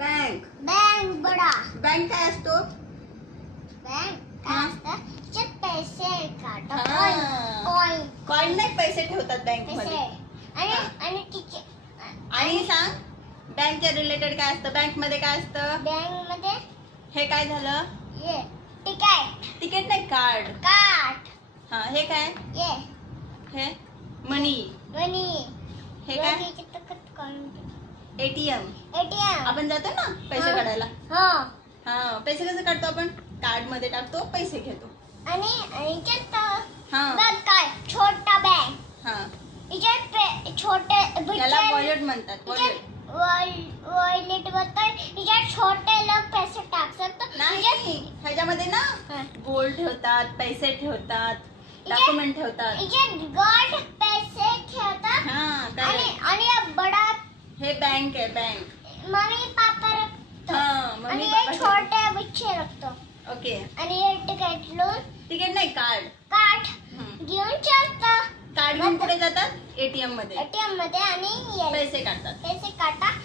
Bank bank बडा bank काय असतो? बँक काय असतं? त्याच्यात पैसे काढतात. हा. कॉइन कॉइन नाही, पैसे ठेवतात बँक पैसे मध्ये. आणि हा. आणि तिचे आणि सांग बँकच्या रिलेटेड काय असतं? बँक मध्ये काय असतं? बँक मध्ये हे काय झालं? ये तिकीट तिकीट नाही, कार्ड. कार्ड हा, हे काय? ये हे मनी. मनी हे काय? एटीएम. एटीएम आपण जातो ना पैसे हा. काढायला. हा हा, पैसे कसे काढतो आपण? कार्ड मध्ये टाकतो, पैसे घेतो. आणि याच्यात हा बघ काय छोटा बँक हा, याच्यात छोटे त्याला वॉलेट म्हणतात. वॉलेट वॉलेट बद्दल याच्यात छोटे लोक पैसे टाकतात. नाही, ह्याच्यामध्ये ना हा. गोल्ड ठेवतात, पैसे ठेवतात, डॉक्युमेंट ठेवतात. याच्यात गोल्ड पैसे ठेवतात. हा, आणि आणि बडा हे बँक आहे, बँक. Mummy papa रखतो. हा, आणि मम्मी हे पप्पा. छोटे बच्चे रखतो. ओके. आणि हे तिकीट लोन तिकीट नाही, कार्ड. कार्ड घेऊन चालतं. कार्ड घेऊन कुठे जातात? एटीएम मध्ये एटीएम मध्ये आणि पैसे काढतात. पैसे काढतात.